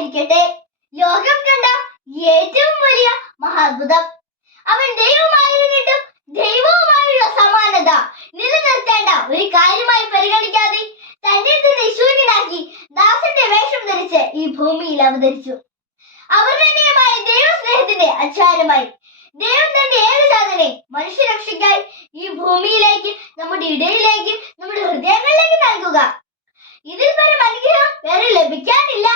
ആയിരിക്കട്ടെ. ലോകം കണ്ട ഏറ്റവും വലിയ മഹാത്ഭുതം. അവൻ ദൈവമായിരുന്നിട്ടും ദൈവവുമായുള്ള സമാനത. നിലനിർത്തേണ്ട ഒരു കാര്യമായി പരിഗണിക്കാതെ തന്നെ തന്നെ ശൂന്യനാക്കി ദാസന്റെ വേഷം ധരിച്ച് ഈ ഭൂമിയിൽ അവതരിച്ചു. അവർണനീയമായ ദൈവസ്നേഹത്തിന്റെ അച്ചാരമായി ദൈവം തന്റെ ഏകജാതനെ മനുഷ്യരക്ഷയ്ക്കായി ഈ ഭൂമിയിലേക്ക് നമ്മുടെ ഇടയിലേക്ക് നമ്മുടെ ഹൃദയങ്ങളിലേക്ക് നൽകുക. ഇതിൽ പരം അനുഗ്രഹം വേറെ ലഭിക്കാനില്ല.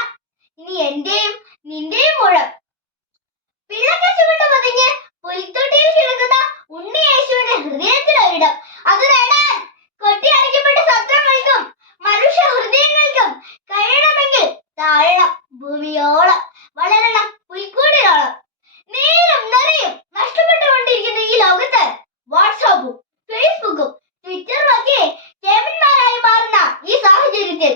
ഹൃദയത്തിലൊരിടം അത് നേടാൻ കൊട്ടി അടിക്കപ്പെട്ട സത്രങ്ങൾക്കും മനുഷ്യ ഹൃദയങ്ങൾക്കും കഴിയണമെങ്കിൽ താഴണം ഭൂമിയോളം വളരണം പുൽക്കൂടിനോളം നീരും നദിയും നഷ്ടപ്പെട്ടുകൊണ്ടിരിക്കുന്ന ഈ ലോകത്ത് വാട്സാപ്പും ഫേസ്ബുക്കും ട്വിറ്ററും ഒക്കെ കേമന്മാരായി മാറുന്ന ഈ സാഹചര്യത്തിൽ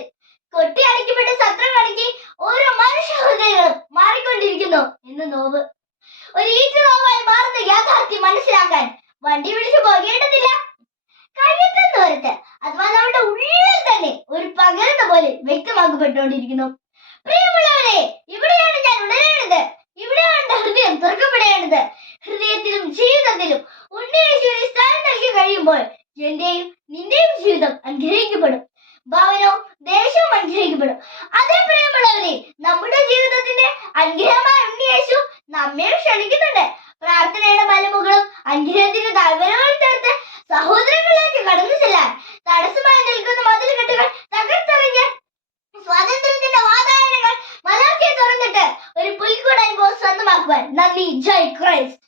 കൊട്ടി അടയ്ക്കപ്പെട്ട സത്രങ്ങൾക്ക് ഓരോ മനുഷ്യ ഹൃദയങ്ങളും മാറിക്കൊണ്ടിരിക്കുന്നു എന്ന് നോവ്. ഒരു ഈറ്റ നോവായി മാറുന്ന യാഥാർത്ഥ്യം മനസ്സിലാക്കാൻ വണ്ടി വിളിച്ചു പോകേണ്ടതില്ല. ഒരു പകരുന്ന പോലെ വ്യക്തമാക്കപ്പെട്ടുകൊണ്ടിരിക്കുന്നു പ്രിയമുള്ളവരെ ഇവിടെയാണ് ഞാൻ ഉണരേണ്ടത് ഇവിടെയാണ് ഹൃദയം തുറക്കപ്പെടേണ്ടത്. ഹൃദയത്തിലും ജീവിതത്തിലും ഉണ്ണിയേശുവിന് സ്ഥാനം നൽകി കഴിയുമ്പോൾ എന്റെയും നിന്റെയും ജീവിതം അനുഗ്രഹിക്കപ്പെടും. ഭവനവും ദേശവും അനുഗ്രഹിക്കപ്പെടും. അതേ പ്രിയമുള്ളവരെ നമ്മുടെ ജീവിതത്തിന്റെ അനുഗ്രഹമായ ഉണ്ണിയേശു നമ്മെ ക്ഷണിക്കുന്നുണ്ട്. പ്രാർത്ഥനയുടെ മലമുകളും അനുഗ്രഹത്തിന്റെ താഴ്വരകളും ഒരു പുൽക്കൂട് അനുഭവം സ്വന്തമാക്കുവാൻ നന്ദി ജയ് ക്രൈസ്റ്റ്